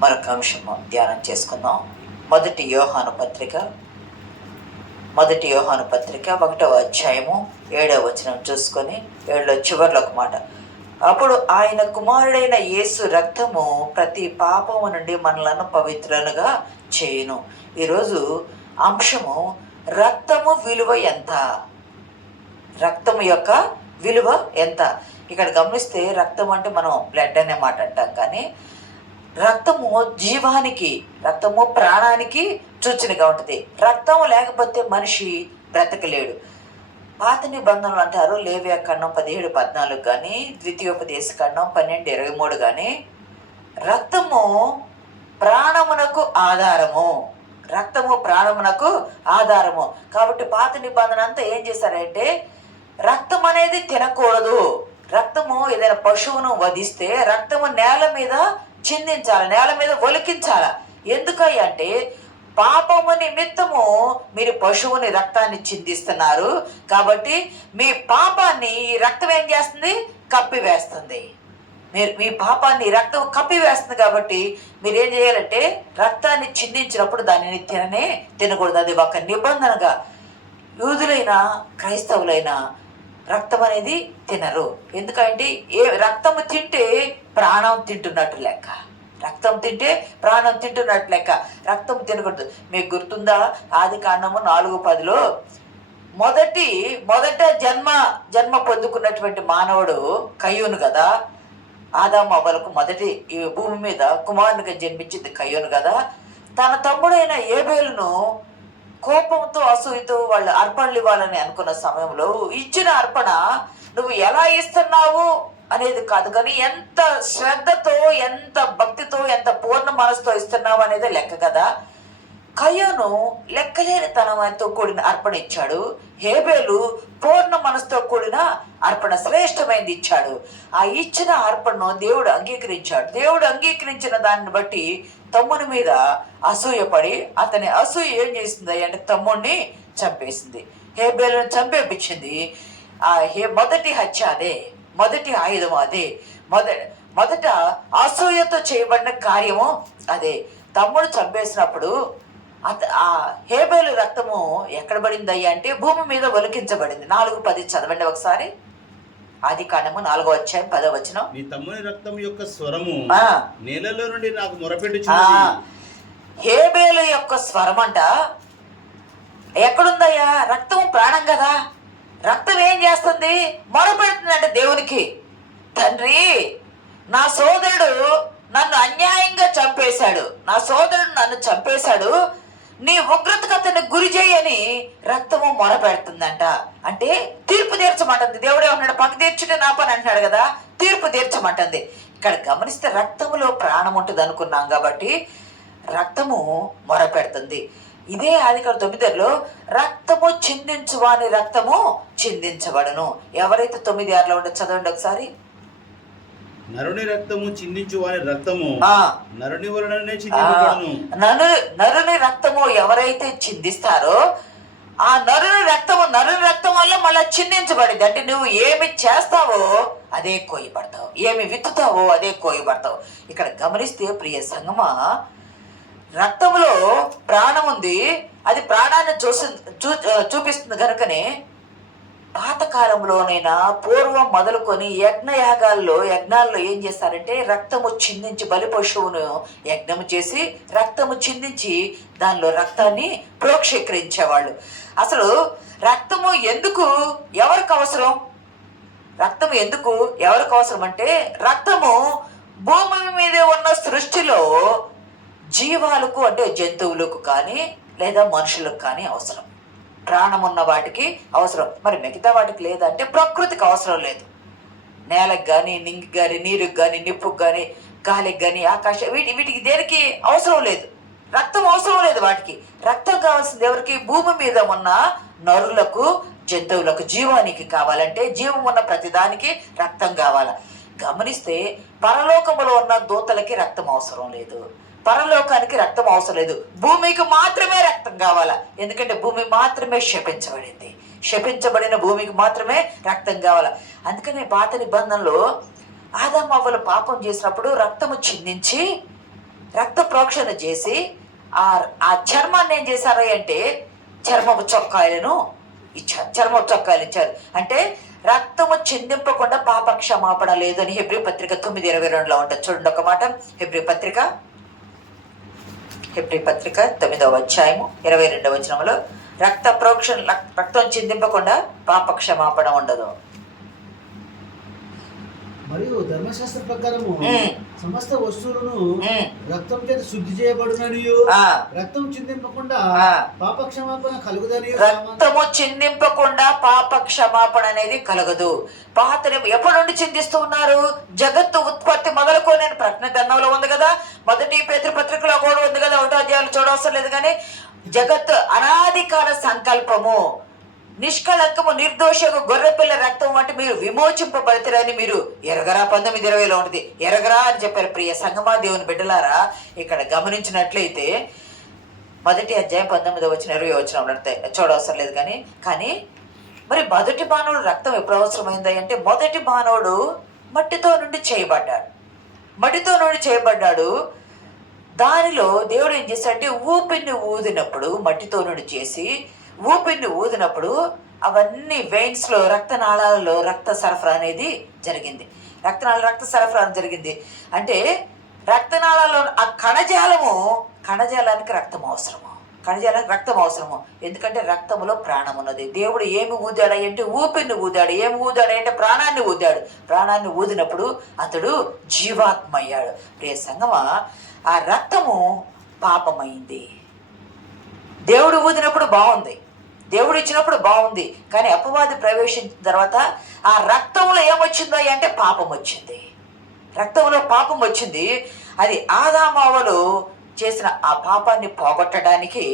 మరొక అంశము ధ్యానం చేసుకుందాం. మొదటి యోహాను పత్రిక 1వ అధ్యాయము 7వ వచనం చూసుకొని 7లో చివరిలో ఒక మాట, అప్పుడు ఆయన కుమారుడైన యేసు రక్తము ప్రతి పాపము నుండి మనలను పవిత్రులుగా చేయును. ఈరోజు అంశము రక్తము విలువ ఎంత, రక్తము యొక్క విలువ ఎంత. ఇక్కడ గమనిస్తే రక్తం అంటే మనం బ్లడ్ అనే మాట అంటాం, కానీ రక్తము జీవానికి, రక్తము ప్రాణానికి సూచనగా ఉంటుంది. రక్తం లేకపోతే మనిషి బ్రతకలేడు. పాత నిబంధనలు అంటారు, లేవియా ఖండం 17:14 కానీ, ద్వితీయోపదేశ ఖండం 12:23 కానీ, రక్తము ప్రాణమునకు ఆధారము, రక్తము ప్రాణమునకు ఆధారము. కాబట్టి పాత నిబంధన అంతా ఏం చేశారంటే రక్తం అనేది తినకూడదు. రక్తము ఏదైనా పశువును వధిస్తే రక్తము నేల మీద చిందించాలి, నేల మీద ఒలికించాల. ఎందుకయ్య అంటే పాపము నిమిత్తము మీరు పశువుని రక్తాన్ని చిందిస్తున్నారు, కాబట్టి మీ పాపాన్ని ఈ రక్తం ఏం చేస్తుంది, కప్పివేస్తుంది. మీ పాపాన్ని రక్తం కప్పివేస్తుంది. కాబట్టి మీరేం చేయాలంటే రక్తాన్ని చిందించినప్పుడు దానిని తినకూడదు. అది ఒక నిబంధనగా. యూదులైనా క్రైస్తవులైనా రక్తం అనేది తినరు. ఎందుకంటే రక్తము తింటే ప్రాణం తింటున్నట్టు లెక్క, రక్తం తింటే ప్రాణం తింటున్నట్టు లెక్క. రక్తం తినకూడదు. మీకు గుర్తుందా, ఆది కాండము 4:10లో మొదట జన్మ పొందుకున్నటువంటి మానవుడు కయ్యూను కదా. ఆదాము అవ్వలకు మొదటి ఈ భూమి మీద కుమారునిగా జన్మించింది కయ్యూను కదా. తన తమ్ముడైన ఏబేలును కోపంతో అసూయతో వాళ్ళు అర్పణలు ఇవ్వాలని అనుకున్న సమయంలో ఇచ్చిన అర్పణ నువ్వు ఎలా ఇస్తున్నావు అనేది కాదు, కానీ ఎంత శ్రద్ధతో, ఎంత భక్తితో, ఎంత పూర్ణ మనసుతో ఇస్తున్నావు అనేది లెక్క కదా. కయ్యూను లెక్కలేని తనంతో కూడిన అర్పణ ఇచ్చాడు. హేబేలు పూర్ణ మనసుతో కూడిన అర్పణ, శ్రేష్టమైనది ఇచ్చాడు. ఆ ఇచ్చిన అర్పణను దేవుడు అంగీకరించాడు. దేవుడు అంగీకరించిన దాన్ని బట్టి తమ్ముని మీద అసూయపడి అతని అసూయ ఏం చేసింది అంటే తమ్ముడిని చంపేసింది, హేబేలును చంపేపించింది. మొదటి హత్య అదే, మొదటి ఆయుధం అదే, మొదట అసూయతో చేయబడిన కార్యము అదే. తమ్ముడు చంపేసినప్పుడు ఆ హేబేలు రక్తము ఎక్కడ పడింది అయ్యా అంటే భూమి మీద ఒలికించబడింది. 4:10 చదవండి ఒకసారి. ఆది కాండము 4వ అధ్యాయం 10వ వచనం. నీ తమ్ముని రక్తం యొక్క స్వరము నేలలో నుండి నాకు మొరపెట్టు. హేబేలు యొక్క స్వరం అంట ఎక్కడుందయ్యా? రక్తం ప్రాణం కదా. రక్తం ఏం చేస్తుంది? మొరపెడుతుందంట దేవునికి. తండ్రి, నా సోదరుడు నన్ను అన్యాయంగా చంపేశాడు, నా సోదరుడు నన్ను చంపేశాడు, నీ ఉగ్రతకు అతన్ని గురి చేయని రక్తము మొర పెడుతుందంట. అంటే తీర్పు తీర్చమంటుంది. దేవుడే ఉన్నాడు, పక్క తీర్చుంటే నా పని అంటున్నాడు కదా, తీర్పు తీర్చమంటుంది. ఇక్కడ గమనిస్తే రక్తములో ప్రాణం ఉంటుంది అనుకున్నాం కాబట్టి రక్తము మొర పెడుతుంది. ఇదే ఆదికాండం 9:6లో రక్తము చిందించువాని రక్తము చిందించబడును. ఎవరైతే 9:6లో ఉంటే చదవండి ఒకసారి. నరుని రక్తము చిందించు వారి రక్తము నరుని వలననే చిందించబడును. నరుని రక్తము ఎవరైతే చిందిస్తారో ఆ నరుని రక్తం వల్ల మళ్ళీ చిందించబడింది. అంటే నువ్వు ఏమి చేస్తావో అదే కోయబడతావు, ఏమి విత్తుతావో అదే కోయబడతావు. ఇక్కడ గమనిస్తే ప్రియ సంగమా, రక్తంలో ప్రాణం ఉంది. అది ప్రాణాన్ని చూపిస్తుంది కనుకనే పాతకాలంలోనైనా పూర్వం మొదలుకొని యజ్ఞాల్లో ఏం చేస్తారంటే రక్తము చిందించి బలి పశువును యజ్ఞము చేసి రక్తము చిందించి దానిలో రక్తాన్ని ప్రోక్షీకరించేవాళ్ళు. అసలు రక్తము ఎందుకు ఎవరికి అవసరం? రక్తము ఎందుకు ఎవరికి అవసరం అంటే రక్తము భూమి మీద ఉన్న సృష్టిలో జీవాలకు అంటే జంతువులకు కానీ లేదా మనుషులకు కానీ అవసరం. ప్రాణం ఉన్న వాటికి అవసరం. మరి మిగతా వాటికి లేదంటే ప్రకృతికి అవసరం లేదు. నేలకు కానీ, నింగికి కానీ, నీరుకి కానీ, నిప్పుకి కానీ, గాలికి కానీ, ఆకాశం వీటికి దేనికి అవసరం లేదు. రక్తం అవసరం లేదు వాటికి. రక్తం కావాల్సింది ఎవరికి? భూమి మీద ఉన్న నరులకు, జంతువులకు, జీవానికి కావాలంటే జీవం ఉన్న ప్రతిదానికి రక్తం కావాలి. గమనిస్తే పరలోకములో ఉన్న దూతలకి రక్తం అవసరం లేదు, పరలోకానికి రక్తం అవసరం లేదు. భూమికి మాత్రమే రక్తం కావాలా, ఎందుకంటే భూమి మాత్రమే శపించబడింది. శపించబడిన భూమికి మాత్రమే రక్తం కావాలా. అందుకనే పాత నిబంధనలో ఆదాము అవ్వలు పాపం చేసినప్పుడు రక్తము చిందించి రక్త ప్రోక్షణ చేసి ఆ ఆ చర్మాన్ని ఏం చేశారు అంటే చర్మపు చొక్కాయలను ఇచ్చారు. చర్మపు చొక్కాయలు ఇచ్చారు అంటే రక్తము చిందింపకుండా పాప క్షమాపణ లేదు అని హెబ్రీ పత్రిక 9:22 ఉంటుంది. చూడండి ఒక మాట, హెబ్రీ పత్రిక 9వ అధ్యాయము 22వ వచనంలో రక్త ప్రోక్షణ, రక్తం చిందింపకుండా పాప క్షమాపణ ఉండదు. మరియు ధర్మశాస్త్ర ప్రకారము సమస్త వస్తువులను రక్తం చేత శుద్ధి చేయబడుననియు రక్తం చిందింపకుండా పాప క్షమాపణ కలుగుదని. రక్తము చిందింపకుండా పాప క్షమాపణ అనేది కలగదు. పాతని ఎప్పటి నుండి చిందిస్తూ ఉన్నారు? జగత్తు ఉత్పత్తి మొదలుకొని ప్రకటన గ్రంథంలో ఉంది కదా, 1 పేతురు పత్రికలో కూడా ఉంది కదా, 1వ అధ్యాయాలు చూడవసరం లేదు. కానీ జగత్తు అనాది కాల సంకల్పము, నిష్కళంకము నిర్దోషకు గొర్రెపిల్ల రక్తం వంటి మీరు విమోచింపబడతారని మీరు ఎరగరా. 19:20లో ఉంటుంది, ఎరగరా అని చెప్పారు. ప్రియ సంగమా, దేవుని బిడ్డలారా, ఇక్కడ గమనించినట్లయితే 1వ అధ్యాయం 19వ వచనం 20వ వచనం చూడవసరం లేదు. కానీ మరి మొదటి మానవుడు రక్తం ఎప్పుడు అవసరమైంది అంటే, మొదటి మానవుడు మట్టితో నుండి చేయబడ్డాడు. దానిలో దేవుడు ఏం చేశాడంటే ఊపిరిని ఊదినప్పుడు, మట్టితో నుండి చేసి ఊపిరిని ఊదినప్పుడు అవన్నీ వెయిన్స్లో, రక్తనాళాలలో రక్త సరఫరా అనేది జరిగింది. రక్త సరఫరా జరిగింది అంటే రక్తనాళాలలో ఆ కణజాలానికి రక్తం అవసరము. ఎందుకంటే రక్తములో ప్రాణం ఉన్నది. దేవుడు ఏమి ఊదాడు అంటే ఊపిరిని ఊదాడు. ఏమి ఊదాడు అంటే ప్రాణాన్ని ఊదాడు. ప్రాణాన్ని ఊదినప్పుడు అతడు జీవాత్మ అయ్యాడు. ప్రియ సంగమా, ఆ రక్తము పాపమైంది. దేవుడు ఊదినప్పుడు బాగుంది, దేవుడు ఇచ్చినప్పుడు బాగుంది. కానీ అపవాది ప్రవేశించిన తర్వాత ఆ రక్తంలో ఏమొచ్చిందో అంటే పాపం వచ్చింది. రక్తంలో పాపం వచ్చింది. అది ఆదామావలు చేసిన ఆ పాపాన్ని పోగొట్టడానికి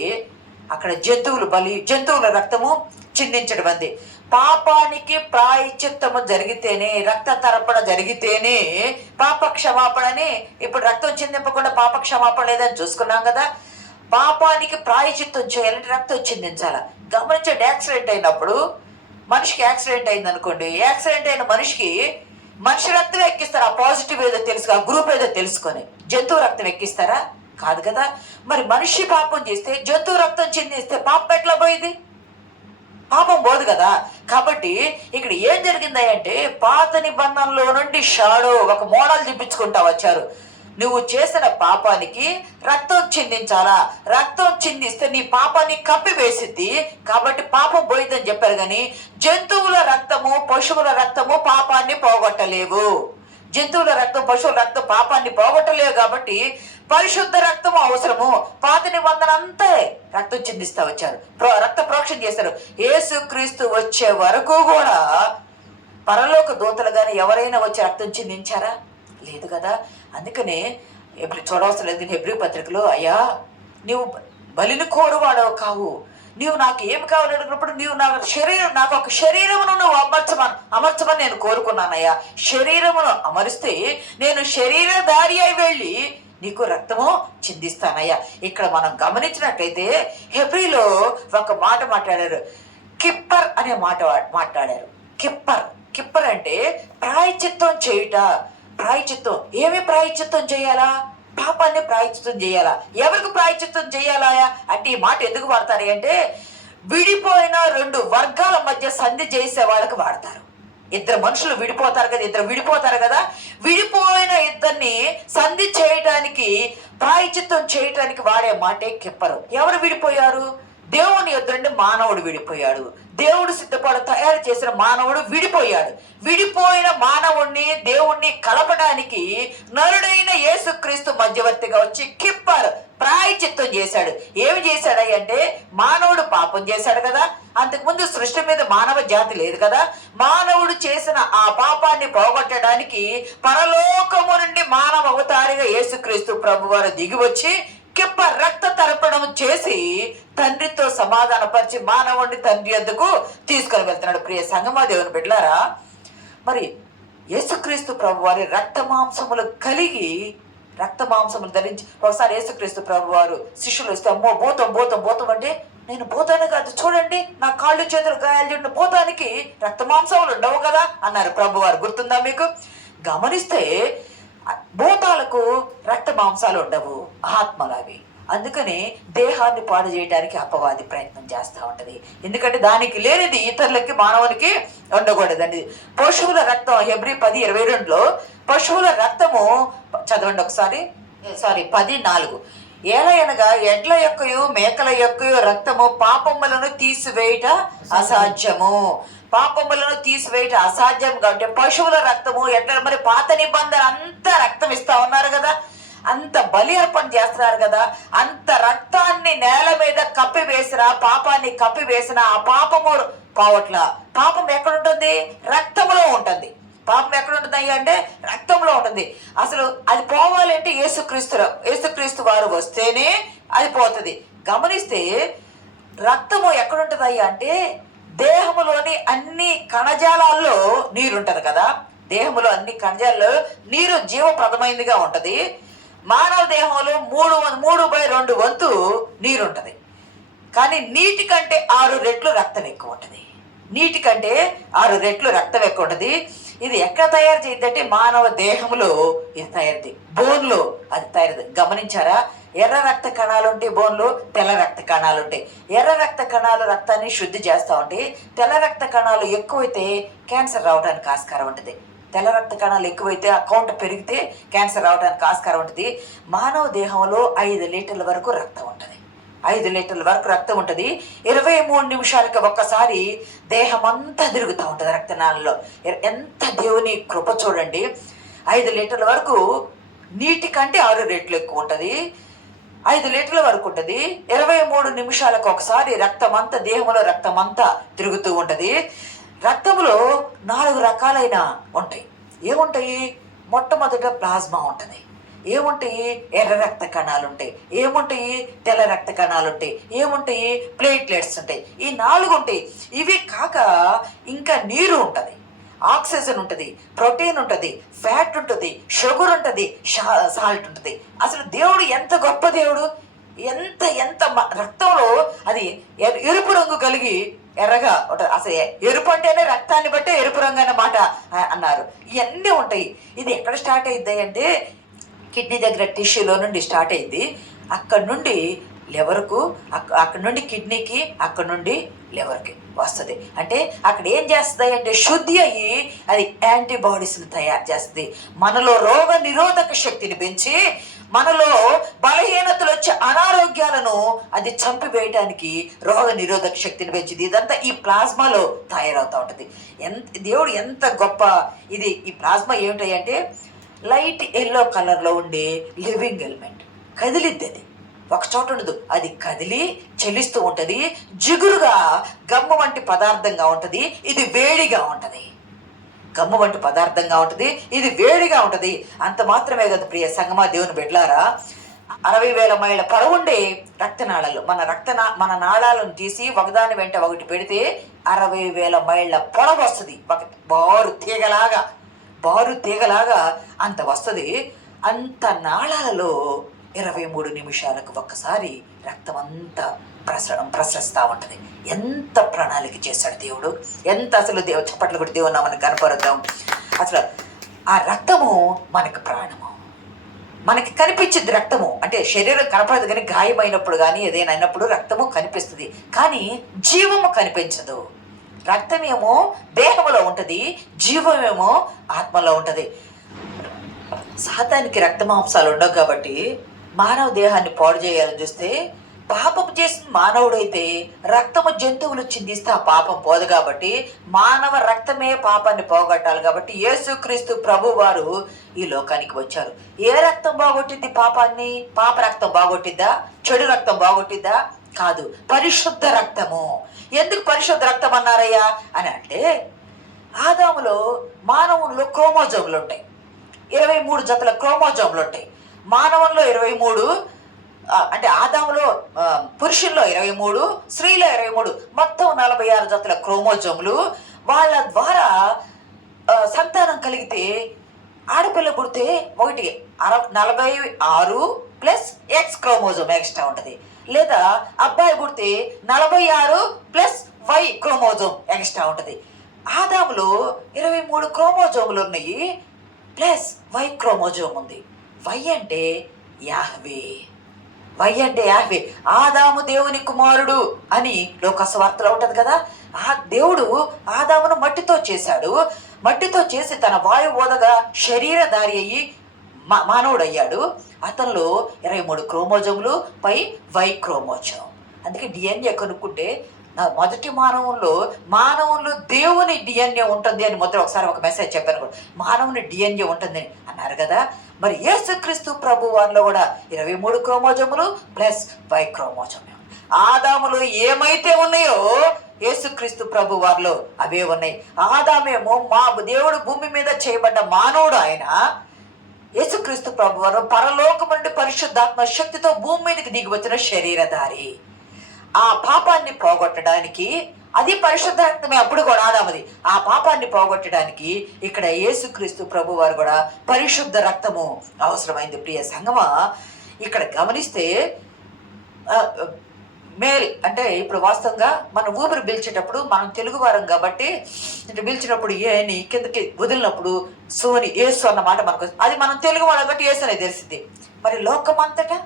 అక్కడ జంతువుల రక్తము చిందించడం అంది. పాపానికి ప్రాయశ్చిత్తము జరిగితేనే, రక్త తర్పణ జరిగితేనే పాప క్షమాపణని. ఇప్పుడు రక్తం చిందింపకుండా పాప క్షమాపణ లేదని చూసుకున్నాం కదా. పాపానికి ప్రాయశ్చిత్తం చేయాలంటే రక్తం చిందించాలి. గమనించండి, యాక్సిడెంట్ అయినప్పుడు, మనిషికి యాక్సిడెంట్ అయింది అనుకోండి, యాక్సిడెంట్ అయిన మనిషి రక్తం ఎక్కిస్తారు. ఆ పాజిటివ్ ఏదో తెలుసు, ఆ గ్రూప్ ఏదో తెలుసుకొని. జంతువు రక్తం ఎక్కిస్తారా? కాదు కదా. మరి మనిషి పాపం చేస్తే, జంతువు రక్తం చిందిస్తే పాపం ఎట్లా పోయింది? పాపం పోదు కదా. కాబట్టి ఇక్కడ ఏం జరిగిందంటే పాత నిబంధనలో నుండి ఒక మోడల్ చూపించుకుంటా వచ్చారు. నువ్వు చేసిన పాపానికి రక్తం చిందించాలా, రక్తం చిందిస్తే నీ పాపాన్ని కప్పివేసిద్ది. కాబట్టి పాపం పోయిందని చెప్పారు. కానీ జంతువుల రక్తము, పశువుల రక్తము పాపాన్ని పోగొట్టలేవు. జంతువుల రక్తం, పశువుల రక్తం పాపాన్ని పోగొట్టలేవు. కాబట్టి పరిశుద్ధ రక్తము అవసరము. పాత నిబంధన అంతే రక్తం చిందిస్తా వచ్చారు, రక్త ప్రోక్షణ చేశారు. యేసుక్రీస్తు వచ్చే వరకు కూడా పరలోక దూతలు కానీ ఎవరైనా వచ్చి రక్తం చిందించారా? లేదు కదా. అందుకనే ఇప్పుడు చూడవలసిన లేదు హెబ్రీ పత్రికలో, అయ్యా నీవు బలిని కోరువాడవు కావు, నీవు నాకు ఏమి కావాలి అడిగినప్పుడు నీవు నాకు ఒక శరీరమును నువ్వు అమర్చమని నేను కోరుకున్నానయ్యా. శరీరమును అమరిస్తే నేను శరీరధారి అయి వెళ్ళి నీకు రక్తము చిందిస్తానయ్యా. ఇక్కడ మనం గమనించినట్లయితే హెబ్రీలో ఒక మాట మాట్లాడారు, కిప్పర్ అనే మాట మాట్లాడారు. కిప్పర్ అంటే ప్రాయశ్చిత్తం చేయుట. ప్రాయశ్చిత్తం ఏమి ప్రాయశ్చిత్తం చేయాలా? పాపాన్ని ప్రాయశ్చిత్తం చేయాలా? ఎవరికి ప్రాయశ్చిత్తం చేయాలా అంటే ఈ మాట ఎందుకు వాడతారు అంటే విడిపోయిన 2 వర్గాల మధ్య సంధి చేసే వాళ్ళకి వాడతారు. ఇద్దరు మనుషులు విడిపోతారు కదా. విడిపోయిన ఇద్దరిని సంధి చేయటానికి, ప్రాయశ్చిత్తం చేయటానికి వాడే మాటే కిప్పరు. ఎవరు విడిపోయారు? దేవుని యొద్ద నుండి మానవుడు విడిపోయాడు. దేవుడు తయారు చేసిన మానవుడు విడిపోయాడు. విడిపోయిన మానవుణ్ణి దేవుణ్ణి కలపడానికి నరుడైన యేసుక్రీస్తు మధ్యవర్తిగా వచ్చి కిప్పర్ ప్రాయశ్చిత్తం చేశాడు. ఏమి చేశాడంటే మానవుడు పాపం చేశాడు కదా. అంతకుముందు సృష్టి మీద మానవ జాతి లేదు కదా. మానవుడు చేసిన ఆ పాపాన్ని పోగొట్టడానికి పరలోకము నుండి మానవ అవతారిగా యేసుక్రీస్తు ప్రభువారు దిగివచ్చి కిప్పర్ రక్త తర్పణం చేసి తండ్రితో సమాధానపరిచి మానవుడిని తండ్రి వద్దకు తీసుకొని వెళ్తున్నాడు. ప్రియ సంగమా, దేవుని బిడ్డలారా, మరి యేసుక్రీస్తు ప్రభు వారి రక్త మాంసములు ధరించి ఒకసారి యేసుక్రీస్తు ప్రభు వారు శిష్యులు వస్తే, అమ్మో భూతం అంటే, నేను భూతాన్ని కాదు, చూడండి నా కాళ్ళు చేతులు గాయాలు చూడండి, భూతానికి రక్త మాంసములు ఉండవు కదా అన్నారు ప్రభు వారు. గుర్తుందా మీకు? గమనిస్తే భూతాలకు రక్త మాంసాలు ఉండవు, ఆత్మలు అవి. అందుకని దేహాన్ని పాడు చేయడానికి అపవాది ప్రయత్నం చేస్తూ ఉంటది. ఎందుకంటే దానికి లేనిది ఇతరులకి, మానవునికి ఉండకూడదండి. పశువుల రక్తం, హెబ్రీ 10:22లో పశువుల రక్తము చదవండి ఒకసారి, 10:4. ఏలయనగా ఎడ్ల యొక్కయు మేకల యొక్కయు రక్తము పాపములను తీసివేయుట అసాధ్యము. పాపములను తీసివేయట అసాధ్యం కాబట్టి పశువుల రక్తము, ఎట్లా మరి పాత నిబంధన అంతా రక్తం ఇస్తా ఉన్నారు కదా, అంత బలి అర్పణ చేస్తున్నారు కదా, అంత రక్తాన్ని నేల మీద కప్పివేసిన, పాపాన్ని కప్పివేసిన ఆ పాపము పోవట్ల. పాపం ఎక్కడుంటుంది? రక్తంలో ఉంటుంది. పాపం ఎక్కడ ఉంటుంది అంటే రక్తంలో ఉంటుంది. అసలు అది పోవాలంటే యేసుక్రీస్తు వారు వస్తేనే అది పోతుంది. గమనిస్తే రక్తము ఎక్కడుంటుంది అంటే దేహములోని అన్ని కణజాలాల్లో నీరుంటది కదా. దేహంలో అన్ని కణజాలలో నీరు జీవప్రదమైనదిగా ఉంటది. మానవ దేహంలో 3/2 వంతు నీరుంటది. కానీ నీటి కంటే 6 రెట్లు రక్తం ఎక్కువ ఉంటుంది. నీటి కంటే 6 రెట్లు రక్తం ఎక్కువ ఉంటుంది. ఇది ఎక్కడ తయారు చేద్దంటే మానవ దేహంలో ఇది తయారు, బోన్లో అది తయారు. గమనించారా? ఎర్ర రక్త కణాలు ఉంటాయి బోన్లో, తెల్ల రక్త కణాలు ఉంటాయి. ఎర్ర రక్త కణాలు రక్తాన్ని శుద్ధి చేస్తూ ఉంటాయి. తెల్ల రక్త కణాలు ఎక్కువైతే క్యాన్సర్ రావడానికి ఆస్కారం ఉంటుంది. తెల్ల రక్త కణాలు ఎక్కువైతే ఆ కౌంట్ పెరిగితే క్యాన్సర్ రావడానికి ఆస్కారం ఉంటుంది. మానవ దేహంలో 5 లీటర్ల వరకు రక్తం ఉంటుంది. 5 లీటర్ల వరకు రక్తం ఉంటుంది. 23 నిమిషాలకి ఒక్కసారి దేహం అంతా తిరుగుతూ ఉంటుంది రక్తనాళంలో. ఎంత దేవుని కృప చూడండి. 5 లీటర్ల వరకు, నీటి కంటే 6 రెట్లు ఎక్కువ ఉంటుంది. 5 లీటర్ల వరకు ఉంటుంది. 23 నిమిషాలకు ఒకసారి రక్తం అంతా, దేహంలో రక్తం అంతా తిరుగుతూ ఉంటుంది. రక్తంలో 4 రకాలైన ఉంటాయి. ఏముంటాయి? మొట్టమొదట ప్లాస్మా ఉంటుంది. ఏముంటాయి? ఎర్ర రక్త కణాలు ఉంటాయి. ఏముంటాయి? తెల్ల రక్త కణాలు ఉంటాయి. ఏముంటాయి? ప్లేట్లెట్స్ ఉంటాయి. ఈ 4 ఉంటాయి. ఇవి కాక ఇంకా నీరు ఉంటుంది, ఆక్సిజన్ ఉంటుంది, ప్రోటీన్ ఉంటుంది, ఫ్యాట్ ఉంటుంది, షుగర్ ఉంటుంది, సాల్ట్ ఉంటుంది. అసలు దేవుడు ఎంత గొప్ప దేవుడు! ఎంత రక్తంలో అది ఎరుపు రంగు కలిగి ఎర్రగా ఉంటుంది. అసలు ఎరుపు అంటేనే రక్తాన్ని బట్టే ఎరుపు రంగు అన్నమాట అన్నారు. ఇవన్నీ ఉంటాయి. ఇది ఎక్కడ స్టార్ట్ అయ్యిద్ది అంటే కిడ్నీ దగ్గర టిష్యూలో నుండి స్టార్ట్ అయింది. అక్కడి నుండి లివర్కు, అక్కడి నుండి కిడ్నీకి, అక్కడి నుండి లివర్కి వస్తుంది. అంటే అక్కడ ఏం చేస్తుంది అంటే శుద్ధి అయ్యి అది యాంటీబాడీస్ని తయారు చేస్తుంది. మనలో రోగ నిరోధక శక్తిని పెంచి, మనలో బలహీనతలు వచ్చే అనారోగ్యాలను అది చంపివేయటానికి రోగ నిరోధక శక్తిని పెంచింది. ఇదంతా ఈ ప్లాస్మాలో తయారవుతూ ఉంటుంది. దేవుడు ఎంత గొప్ప! ఇది ఈ ప్లాస్మా ఏమిటి అంటే లైట్ ఎల్లో కలర్లో ఉండే లివింగ్ ఎలిమెంట్. కదిలిద్ది, అది ఒక చోట ఉండదు, అది కదిలి చెల్లిస్తూ ఉంటుంది. జిగురుగా గమ్ము వంటి పదార్థంగా ఉంటుంది. ఇది వేడిగా ఉంటుంది. గమ్ము వంటి పదార్థంగా ఉంటుంది, ఇది వేడిగా ఉంటుంది. అంత మాత్రమే కదా ప్రియ సంగమా, దేవుని బిడ్డలారా, 60,000 మైళ్ళ పొడవుండే రక్తనాళాలు, మన నాళాలను తీసి ఒకదాని వెంట ఒకటి పెడితే 60,000 మైళ్ళ పొడవు వస్తుంది. బారు తీగలాగా అంత వస్తుంది. అంత నాళాలలో 23 నిమిషాలకు ఒక్కసారి రక్తం అంతా ప్రసరిస్తూ ఉంటుంది. ఎంత ప్రణాళిక చేశాడు దేవుడు! ఎంత అసలు చప్పట్లు కూడా దేవుడు మనకు కనపరుద్దాం. అసలు ఆ రక్తము మనకు ప్రాణము. మనకి కనిపించింది రక్తము అంటే శరీరం కనపడదు, కానీ గాయమైనప్పుడు కానీ ఏదైనా అయినప్పుడు రక్తము కనిపిస్తుంది, కానీ జీవము కనిపించదు. రక్తమేమో దేహంలో ఉంటుంది, జీవమేమో ఆత్మలో ఉంటుంది. సాతానికి రక్త మాంసాలు ఉండవు కాబట్టి మానవ దేహాన్ని పాడు చేయాలని చూస్తే, పాపం చేసిన మానవుడైతే రక్తము జంతువులు చిందిస్తే ఆ పాపం పోదు కాబట్టి మానవ రక్తమే పాపాన్ని పోగొట్టాలి. కాబట్టి యేసుక్రీస్తు ప్రభు వారు ఈ లోకానికి వచ్చారు. ఏ రక్తం బాగొట్టింది పాపాన్ని? పాప రక్తం బాగొట్టిద్దా? చెడు రక్తం బాగొట్టిద్దా? కాదు, పరిశుద్ధ రక్తము. ఎందుకు పరిశుద్ధ రక్తం అన్నారయ్యా అని అంటే, ఆదాములో మానవుల్లో క్రోమోజోములు ఉంటాయి. 23 జతల క్రోమోజోములు ఉంటాయి. మానవంలో 23, అంటే ఆదాములో పురుషుల్లో 23, స్త్రీలో 23, మొత్తం 46 జతల క్రోమోజోములు. వాళ్ళ ద్వారా సంతానం కలిగితే ఆడపిల్ల పుడితే 46 ప్లస్ ఎక్స్ క్రోమోజోమ్ ఎక్స్ట్రా ఉంటుంది. లేదా అబ్బాయి పుడితే 46 ప్లస్ వై క్రోమోజోమ్ ఎక్స్ట్రా ఉంటుంది. ఆదాములో 23 క్రోమోజోములు ఉన్నాయి. ప్లస్ వై క్రోమోజోమ్ ఉంది. వై అంటే యాహ్వే. వై అంటే యాహ్వే. ఆదాము దేవుని కుమారుడు అని లోకస్వార్తలో ఉంటుంది కదా. ఆ దేవుడు ఆదామును మట్టితో చేశాడు. మట్టితో చేసి తన వాయుబోధగా శరీరధారి అయ్యి మానవుడు అయ్యాడు. అతనిలో 23 క్రోమోజోములు పై వై క్రోమోజోమ్. అందుకే డిఎన్ఏ కనుక్కుంటే మొదటి మానవుల్లో దేవుని డిఎన్ఏ ఉంటుంది అని మొదట ఒకసారి ఒక మెసేజ్ చెప్పాను కూడా. మానవుని డిఎన్ఏ ఉంటుంది అన్నారు కదా. మరి యేసుక్రీస్తు ప్రభు వారిలో కూడా 23 క్రోమోజోములు ప్లస్ వై క్రోమోజోమ్. ఆదాములో ఏమైతే ఉన్నాయో యేసుక్రీస్తు ప్రభు వారిలో అవే ఉన్నాయి. ఆదామేమో మా దేవుడు భూమి మీద చేయబడ్డ మానవుడు. ఆయన యేసుక్రీస్తు ప్రభు వారు పరలోకం నుండి పరిశుద్ధాత్మ శక్తితో భూమి మీదకి దిగి వచ్చిన శరీరధారి. ఆ పాపాన్ని పోగొట్టడానికి, అది పరిశుద్ధాత్మే అప్పుడు కూడా ఆదామది, ఆ పాపాన్ని పోగొట్టడానికి ఇక్కడ యేసుక్రీస్తు ప్రభు వారు కూడా పరిశుద్ధ రక్తము అవసరమైంది. ప్రియ సంగమా, ఇక్కడ గమనిస్తే మేల్ అంటే ఇప్పుడు వాస్తవంగా మనం ఊపిరి పీల్చేటప్పుడు మనం తెలుగు వారం కాబట్టి పీల్చినప్పుడు ఏని కిందకి వదిలినప్పుడు సోని ఏసు అన్నమాట మనకు, అది మనం తెలుగు వాళ్ళం కాబట్టి ఏసు అనేది తెలిసింది. మరి లోకమంతటా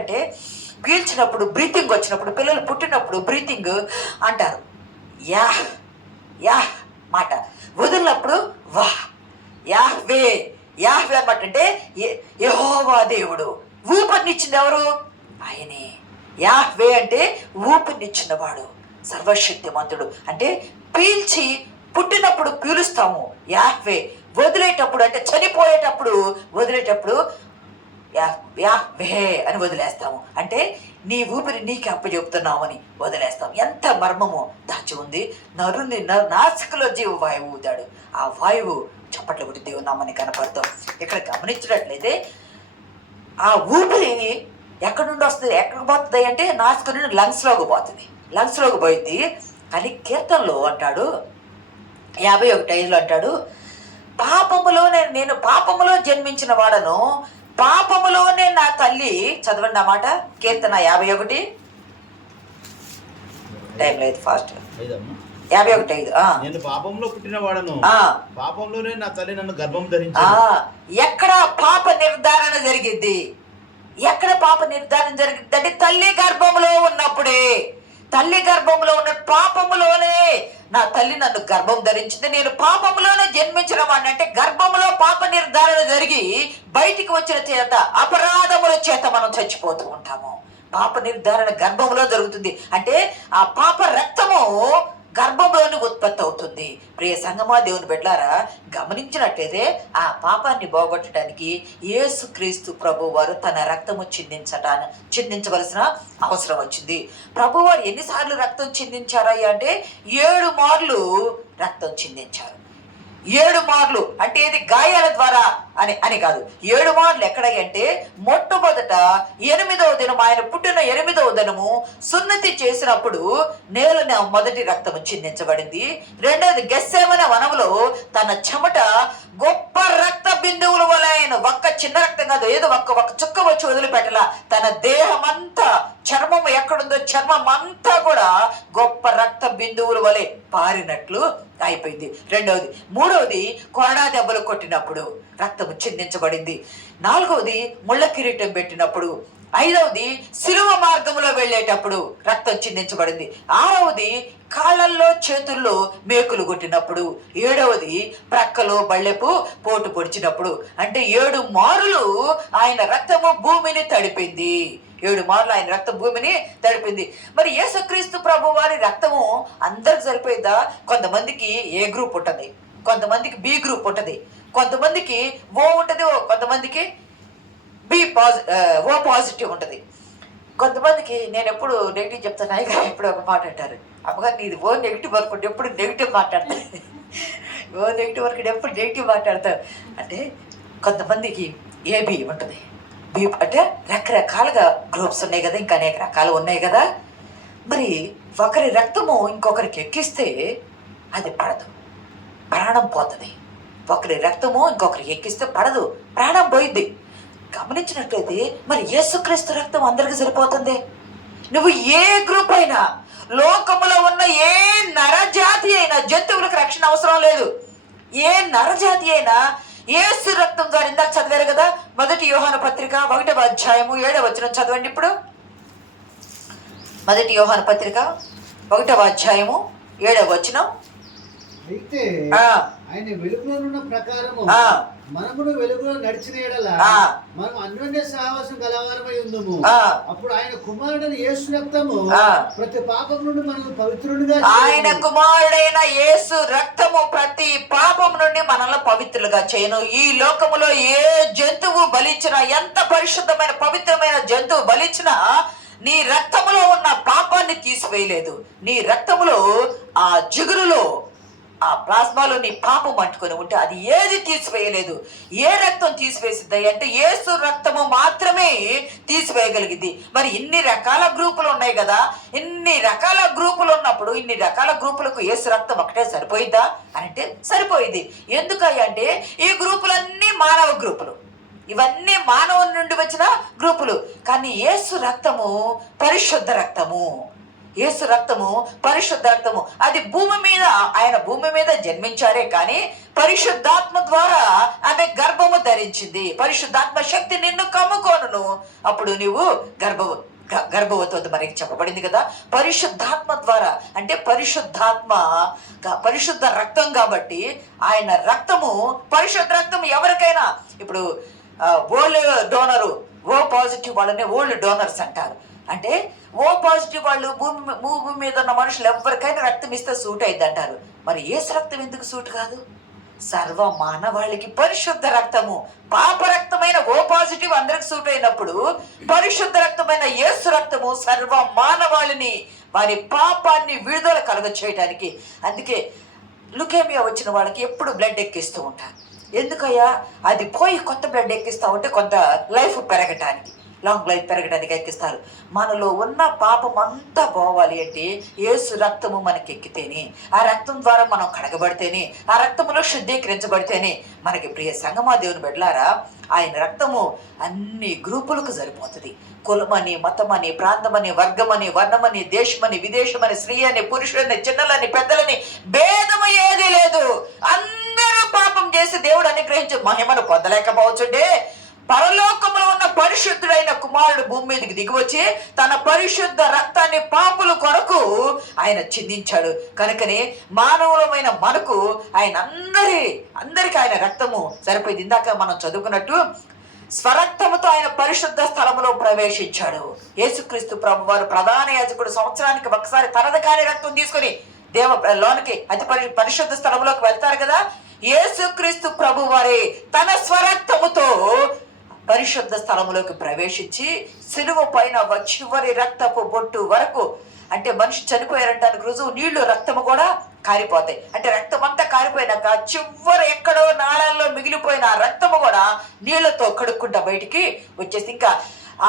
అంటే పీల్చినప్పుడు బ్రీతింగ్ వచ్చినప్పుడు, పిల్లలు పుట్టినప్పుడు బ్రీతింగ్ అంటారు యాహ్ యాహ్ మాట, వదిలినప్పుడు వాహ్ యాహ్వే. యాహ్వే అన్నమాట అంటే యెహోవా దేవుడు. ఊపిరినిచ్చింది ఎవరు? ఆయనే. యాహ్వే అంటే ఊపిరినిచ్చినవాడు, సర్వశక్తిమంతుడు. అంటే పీల్చి పుట్టినప్పుడు పీలుస్తాము యాహ్వే, వదిలేటప్పుడు అంటే చనిపోయేటప్పుడు వదిలేటప్పుడు యాహ్వే అని వదిలేస్తాము. అంటే నీ ఊపిరి నీకు అప్పచెప్తున్నామని వదిలేస్తాం. ఎంత మర్మము దాచి ఉంది. నరుని నాసికలో జీవవాయువు ఊదాడు. ఆ వాయువు చప్పట్లు కొట్టి దేవుని నామని కనపడతాం. ఇక్కడ గమనించినట్లయితే ఆ ఊపిరి ఎక్కడి నుండి వస్తుంది, ఎక్కడికి పోతుంది అంటే నాసిక నుండి లంగ్స్లోకి పోయింది. కానీ కీర్తనలో అంటాడు 51:5 అంటాడు, నేను పాపములో జన్మించిన వాడను, పాపములోనే నా తల్లి. చదవండి అన్నమాట. కీర్తన 51, టైం లేదు, ఫాస్ట్. 51:5. నేను పాపంలో పుట్టిన వాడను, పాపంలోనే నా తల్లి నన్ను గర్భం ధరించింది. ఎక్కడ పాప నిర్ధారణ జరిగింది? ఎక్కడ పాప నిర్ధారణ జరిగింది అంటే తల్లి గర్భంలో ఉన్నప్పుడే. తల్లి గర్భంలో ఉన్న పాపములోనే నా తల్లి నన్ను గర్భం ధరించింది. నేను పాపములోనే జన్మించిన వాడిని అంటే గర్భంలో పాప నిర్ధారణ జరిగి బయటికి వచ్చిన చేత, అపరాధముల చేత మనం చచ్చిపోతూ ఉంటాము. పాప నిర్ధారణ గర్భంలో జరుగుతుంది. అంటే ఆ పాప రక్తము గర్భంలోని ఉత్పత్తి అవుతుంది. ప్రియ సంగమా, దేవుని బిడ్డలారా, గమనించినట్లయితే ఆ పాపాన్ని పోగొట్టడానికి యేసుక్రీస్తు ప్రభు వారు తన రక్తము చిందించవలసిన అవసరం వచ్చింది. ప్రభువారు ఎన్నిసార్లు రక్తం చిందించారయ్యా అంటే 7 మార్లు రక్తం చిందించారు. 7 మార్లు అంటే ఇది గాయాల ద్వారా అని కాదు. 7 మార్లు ఎక్కడంటే మొట్టమొదట 8వ దినం, ఆయన పుట్టిన 8వ దినము సున్నతి చేసినప్పుడు నేలన మొదటి రక్తము చిందించబడింది. రెండవది గెత్సేమనే వనములో తన చెమట గొప్ప రక్త బిందువుల వలె, ఆయన ఒక్క చిన్న రక్తం కాదు, ఏదో ఒక్క చుక్క వచ్చి వదిలిపెట్టలా. తన దేహం అంతా, చర్మం ఎక్కడుందో చర్మం అంతా కూడా గొప్ప రక్త బిందువుల వలె పారినట్లు అయిపోయింది. రెండవది. మూడవది కొరడా దెబ్బలు కొట్టినప్పుడు రక్తము చిందించబడింది. 4వది ముళ్ళ కిరీటం పెట్టినప్పుడు. 5వది శిలువ మార్గంలో వెళ్ళేటప్పుడు రక్తం చిందించబడింది. 6వది కాళ్ళల్లో చేతుల్లో మేకులు కొట్టినప్పుడు. 7వది ప్రక్కలో బళ్ళెపు పోటు పొడిచినప్పుడు. అంటే 7 మారులు ఆయన రక్తము భూమిని తడిపింది. 7 మార్లు ఆయన రక్తం భూమిని తడిపింది. మరి యేసుక్రీస్తు ప్రభు వారి రక్తము అందరికి సరిపోయిందా? కొంతమందికి ఏ గ్రూప్ ఉంటుంది, కొంతమందికి బి గ్రూప్ ఉంటుంది, కొంతమందికి ఓ ఉంటుంది, కొంతమందికి ఓ పాజిటివ్ ఉంటుంది, కొంతమందికి. నేను ఎప్పుడు నెగిటివ్ చెప్తాను, అయినా ఎప్పుడు ఒక మాట అంటారు, అమ్మగారు నీది ఓ నెగిటివ్ వర్క్ ఉంటే ఎప్పుడు నెగిటివ్ మాట్లాడతాను, ఓ నెగిటివ్ వర్క్ ఎప్పుడు నెగిటివ్ మాట్లాడతారు. అంటే కొంతమందికి ఏబి ఉంటుంది, బి అంటే రకరకాలుగా గ్రూప్స్ ఉన్నాయి కదా, ఇంకా అనేక రకాలు ఉన్నాయి కదా. మరి ఒకరి రక్తము ఇంకొకరికి ఎక్కిస్తే అది పడదు, ప్రాణం పోతుంది. ఒకరి రక్తము ఇంకొకరికి ఎక్కిస్తే పడదు, ప్రాణం పోయిద్ది. గమనించినట్లయితే మరి యేసుక్రీస్తు రక్తం అందరికి సరిపోతుంది. నువ్వు ఏ గ్రూప్ అయినా, లోకములో ఉన్న ఏ నరజాతి అయినా, జంతువులకు రక్షణ అవసరం లేదు. ఏ నరజాతి అయినా యేసు రక్తం ద్వారా ఇందాక చదివారు కదా, 1 యోహాను పత్రిక 1వ అధ్యాయము 7వ వచనం చదవండి. ఇప్పుడు 1 యోహాను పత్రిక 1వ అధ్యాయము 7వ వచనం. అయితే ఆయన వెలుగులోనున్న ప్రకారము మనమును వెలుగులో నడిచిన యెడల మనం అన్యోన్య సహవాసం గలవారమై ఉందుము. అప్పుడు ఆయన కుమారుడైన యేసు రక్తము ప్రతి పాపం నుండి మనల్ని పవిత్రులుగా, ఆయన కుమారుడైన యేసు రక్తము ప్రతి పాపం నుండి మనల్ని పవిత్రులుగా చేయను. ఈ లోకములో ఏ జంతువు బలిచ్చినా, ఎంత పరిశుద్ధమైన పవిత్రమైన జంతువు బలిచ్చినా నీ రక్తములో ఉన్న పాపాన్ని తీసివేయలేదు. నీ రక్తములో ఆ జిగురులో ఆ ప్లాస్మాలో నీ పాపం అంటుకొని ఉంటే అది ఏది తీసివేయలేదు. ఏ రక్తం తీసివేసిద్ది అంటే యేసు రక్తము మాత్రమే తీసివేయగలిగింది. మరి ఇన్ని రకాల గ్రూపులు ఉన్నాయి కదా, ఇన్ని రకాల గ్రూపులు ఉన్నప్పుడు ఇన్ని రకాల గ్రూపులకు యేసు రక్తం ఒకటే సరిపోయిద్దా అంటే సరిపోయింది. ఎందుకంటే ఈ గ్రూపులన్నీ మానవ గ్రూపులు, ఇవన్నీ మానవుని నుండి వచ్చిన గ్రూపులు. కానీ యేసు రక్తము పరిశుద్ధ రక్తము, యేసు రక్తము పరిశుద్ధ రక్తము. అది భూమి మీద, ఆయన భూమి మీద జన్మించారే కానీ పరిశుద్ధాత్మ ద్వారా ఆమె గర్భము ధరించింది. పరిశుద్ధాత్మ శక్తి నిన్ను కమ్ముకోను, అప్పుడు నీవు గర్భవతి మనకి చెప్పబడింది కదా. పరిశుద్ధాత్మ ద్వారా అంటే పరిశుద్ధ రక్తం కాబట్టి ఆయన రక్తము పరిశుద్ధ రక్తం. ఎవరికైనా ఇప్పుడు ఓల్డ్ డోనరు, ఓ పాజిటివ్ వాళ్ళని ఓల్డ్ డోనర్స్ అంటారు. అంటే ఓ పాజిటివ్ వాళ్ళు భూమి మీద ఉన్న మనుషులు ఎవరికైనా రక్తం ఇస్తే సూట్ అయింది అంటారు. మరి యేసు రక్తం ఎందుకు సూట్ కాదు? సర్వ మానవాళికి పరిశుద్ధ రక్తము, పాప రక్తమైన ఓ పాజిటివ్ అందరికి సూట్ అయినప్పుడు పరిశుద్ధ రక్తమైన యేసు రక్తము సర్వ మానవాళిని వారి పాపాన్ని విడుదల కలుగ చేయడానికి. అందుకే లుకేమియా వచ్చిన వాళ్ళకి ఎప్పుడు బ్లడ్ ఎక్కిస్తూ ఉంటారు. ఎందుకయ్యా? అది పోయి కొత్త బ్లడ్ ఎక్కిస్తూ ఉంటే కొంత లైఫ్ పెరగటానికి, లాంగ్ లైఫ్ పెరగడానికి ఎక్కిస్తారు. మనలో ఉన్న పాపం అంతా పోవాలి అంటే యేసు రక్తము మనకి ఎక్కితేనే, ఆ రక్తం ద్వారా మనం కడగబడితేనే, ఆ రక్తములో శుద్ధీకరించబడితేనే మనకి ప్రియ సంగమా దేవుని బిడ్డలారా, ఆయన రక్తము అన్ని గ్రూపులకు సరిపోతుంది. కులమని, మతమని, ప్రాంతమని, వర్గమని, వర్ణమని, దేశమని, విదేశమని, స్త్రీ అని, పురుషులని, చిన్నలని, పెద్దలని భేదము ఏదీ లేదు. అందరూ పాపం చేసి దేవుడు అనుగ్రహించే మహిమను పొందలేకపోవచ్చుండే. పరలోకములో ఉన్న పరిశుద్ధుడైన కుమారుడు భూమి మీదకి దిగివచ్చి తన పరిశుద్ధ రక్తాన్ని పాపుల కొరకు ఆయన చిందించాడు. కనుకనే మానవులమైన మనకు ఆయన అందరికీ ఆయన రక్తము సరిపోయింది. ఇందాక మనం చదువుకున్నట్టు స్వరక్తముతో ఆయన పరిశుద్ధ స్థలములో ప్రవేశించాడు. యేసుక్రీస్తు ప్రభు వారు ప్రధాన యాజకుడు సంవత్సరానికి ఒకసారి తనది కాని రక్తం తీసుకొని లోనికి అతి పరిశుద్ధ స్థలంలోకి వెళ్తారు కదా. యేసుక్రీస్తు ప్రభు వారే తన స్వరక్తముతో పరిశుద్ధ స్థలములోకి ప్రవేశించి సిలువ పైన చివరి రక్తపు బొట్టు వరకు, అంటే మనిషి చనిపోయారంటానికి రుజువు నీళ్లు రక్తము కూడా కారిపోతాయి. అంటే రక్తం అంతా కారిపోయినాక చివరి ఎక్కడో నాళాల్లో మిగిలిపోయిన ఆ రక్తము కూడా నీళ్లతో కడుక్కుంటా బయటికి వచ్చేసి, ఇంకా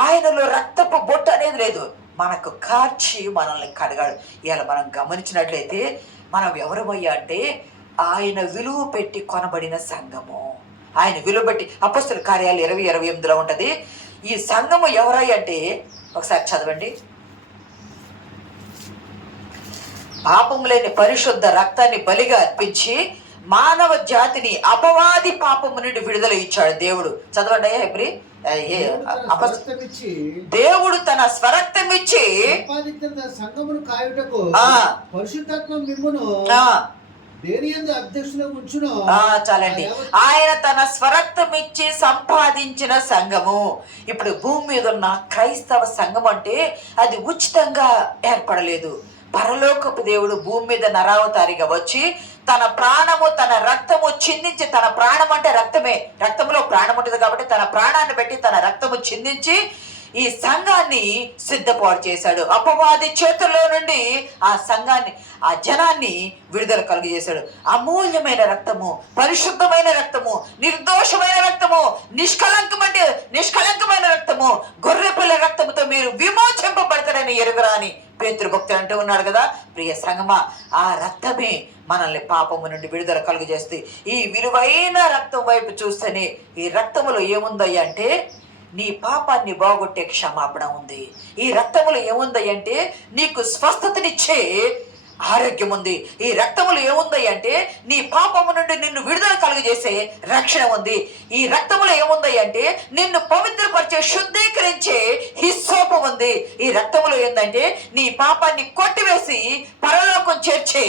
ఆయనలో రక్తపు బొట్టు అనేది లేదు, మనకు కార్చి మనల్ని కడగాడు. ఇలా మనం గమనించినట్లయితే మనం ఎవరమయ్యా అంటే ఆయన విలువ పెట్టి కొనబడిన సంఘము. ఆయన విలువ పెట్టి అపొస్తలుల కార్యాలు 20:28 ఉంటుంది. ఈ సంఘము ఎవరై అంటే ఒకసారి చదవండి. పాపము లేని పరిశుద్ధ రక్తాన్ని బలిగా అర్పించి మానవ జాతిని అపవాది పాపము నుండి విడుదల ఇచ్చాడు దేవుడు. చదవండి హెబ్రీ. దేవుడు తన స్వరక్తం ఇచ్చి సంఘమును కాయుటకు పరిశుద్ధాత్మ మిమ్మును చాలండి. ఆయన తన స్వరక్తం ఇచ్చి సంపాదించిన సంఘము. ఇప్పుడు భూమి మీద ఉన్న క్రైస్తవ సంఘం అంటే అది ఉచితంగా ఏర్పడలేదు. పరలోకపు దేవుడు భూమి మీద నరావతారిగా వచ్చి తన ప్రాణము తన రక్తము చిందించి, తన ప్రాణం అంటే రక్తమే, రక్తంలో ప్రాణం ఉంటుంది కాబట్టి తన ప్రాణాన్ని పెట్టి తన రక్తము చిందించి ఈ సంఘాన్ని సిద్ధపాటు చేశాడు. అపవాది చేతుల్లో నుండి ఆ సంఘాన్ని, ఆ జనాన్ని విడుదల కలుగజేశాడు. అమూల్యమైన రక్తము, పరిశుద్ధమైన రక్తము, నిర్దోషమైన రక్తము, నిష్కలంకమైన రక్తము, గొర్రెపిల్ల రక్తముతో మీరు విమోచింపబడతారని ఎరుగరా అని పేతురు భక్తుడు అంటూ ఉన్నాడు కదా. ప్రియ సంగమా, ఆ రక్తమే మనల్ని పాపము నుండి విడుదల కలుగజేస్తుంది. ఈ విలువైన రక్తం వైపు చూస్తేనే ఈ రక్తములో ఏముందయ్యా అంటే నీ పాపాన్ని బాగొట్టే క్షమాపణ ఉంది. ఈ రక్తములో ఏముంది అంటే నీకు స్వస్థతనిచ్చే ఆరోగ్యం ఉంది. ఈ రక్తములో ఏముంది అంటే నీ పాపము నుండి నిన్ను విడుదల కలుగజేసే రక్షణ ఉంది. ఈ రక్తములో ఏముంది అంటే నిన్ను పవిత్రపరిచే శుద్ధీకరించే హిస్సోపు ఉంది. ఈ రక్తములో ఏంటంటే నీ పాపాన్ని కొట్టివేసి పరలోకం చేర్చే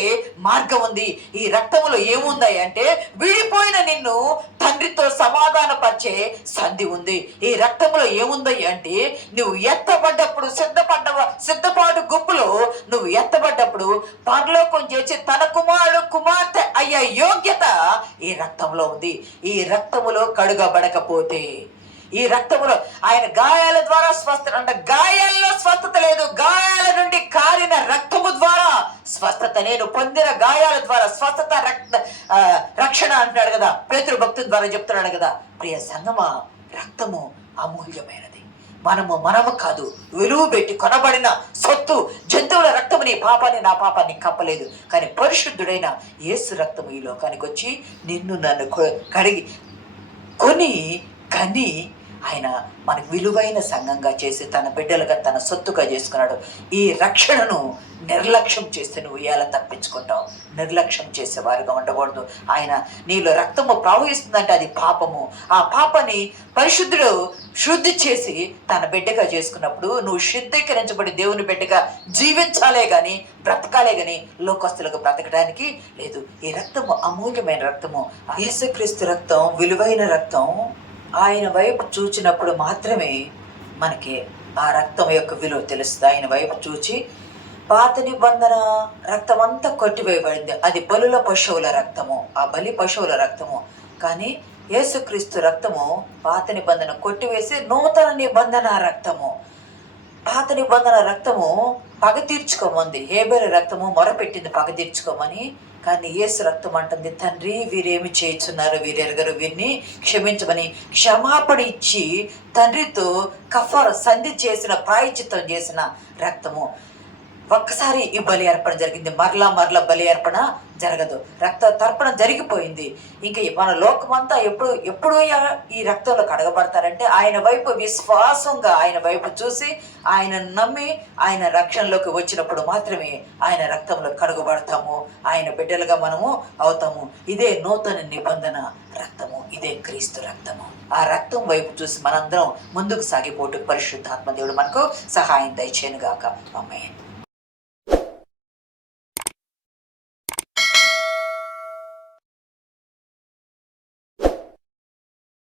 మార్గం ఉంది. ఈ రక్తములో ఏముంది అంటే విడిపోయిన నిన్ను తండ్రితో సమాధానపరిచే సంధి ఉంది. ఈ రక్తంలో ఏముంది అంటే నువ్వు ఎత్తబడ్డప్పుడు సిద్ధపాటు గుంపులో నువ్వు ఎత్తబడ్డప్పుడు పరలోకం చేసి తన కుమారుడు కుమార్తె అయ్యే యోగ్యత ఈ రక్తంలో ఉంది. ఈ రక్తములో కడుగబడకపోతే, ఈ రక్తములో ఆయన గాయాల ద్వారా స్వస్థత అంటే గాయాల్లో స్వస్థత లేదు, గాయాల నుండి కారిన రక్తము ద్వారా స్వస్థత. నేను పొందిన గాయాల ద్వారా స్వస్థత, రక్షణ అంటున్నాడు కదా పేతురు భక్తుల ద్వారా చెప్తున్నాడు కదా. ప్రియ సంగమా, రక్తము అమూల్యమైనది. మనము కాదు, విలువ పెట్టి కొనబడిన సొత్తు. జంతువుల రక్తము నీ పాపాన్ని నా పాపాన్ని కప్పలేదు. కానీ పరిశుద్ధుడైన యేసు రక్తము ఈ లోకానికి వచ్చి నిన్ను నన్ను కడిగి కని ఆయన మనకు విలువైన సంఘంగా చేసి తన బిడ్డలుగా తన సొత్తుగా చేసుకున్నాడు. ఈ రక్షణను నిర్లక్ష్యం చేస్తే నువ్వు ఎలా తప్పించుకుంటావు? నిర్లక్ష్యం చేసేవారుగా ఉండకూడదు. ఆయన నీలో రక్తము ప్రవహిస్తుందంటే అది పాపము. ఆ పాపాన్ని పరిశుద్ధుడు శుద్ధి చేసి తన బిడ్డగా చేసుకున్నప్పుడు నువ్వు శుద్ధీకరించబడి దేవుని బిడ్డగా జీవించాలే కానీ బ్రతకాలే కానీ లోకస్తులకు బ్రతకడానికి లేదు. ఈ రక్తము అమూల్యమైన రక్తము. యేసుక్రీస్తు రక్తం విలువైన రక్తం. ఆయన వైపు చూచినప్పుడు మాత్రమే మనకి ఆ రక్తం యొక్క విలువ తెలుస్తుంది. ఆయన వైపు చూచి పాత నిబంధన రక్తం అంతా కొట్టివేయబడింది. అది బలుల పశువుల రక్తము, ఆ బలి పశువుల రక్తము. కానీ యేసుక్రీస్తు రక్తము పాత నిబంధన కొట్టివేసి నూతన నిబంధన రక్తము. పాత నిబంధన రక్తము పగ తీర్చుకోమంది, హేబేలు రక్తము మొరపెట్టింది పగ తీర్చుకోమని. కానీ యేసు రక్తం అంటుంది, తండ్రి వీరేమి చేయుచున్నారు, వీరెరగరు, వీరిని క్షమించమని క్షమాపణ ఇచ్చి తండ్రితో కఫార సంధి చేసిన, ప్రాయశ్చిత్తం చేసిన రక్తము. ఒక్కసారి ఈ బలి అర్పణ జరిగింది, మరలా బలి అర్పణ జరగదు. రక్త తర్పణ జరిగిపోయింది. ఇంకా మన లోకమంతా ఎప్పుడు ఈ రక్తంలో కడగబడతారంటే ఆయన వైపు విశ్వాసంగా ఆయన వైపు చూసి ఆయన నమ్మి ఆయన రక్షణలోకి వచ్చినప్పుడు మాత్రమే ఆయన రక్తంలో కడగబడతాము, ఆయన బిడ్డలుగా మనము అవుతాము. ఇదే నూతన నిబంధన రక్తము, ఇదే క్రీస్తు రక్తము. ఆ రక్తం వైపు చూసి మనందరం ముందుకు సాగిపోటు పరిశుద్ధాత్మ దేవుడు మనకు సహాయం దయచేయనుగాక. ఆమేన్.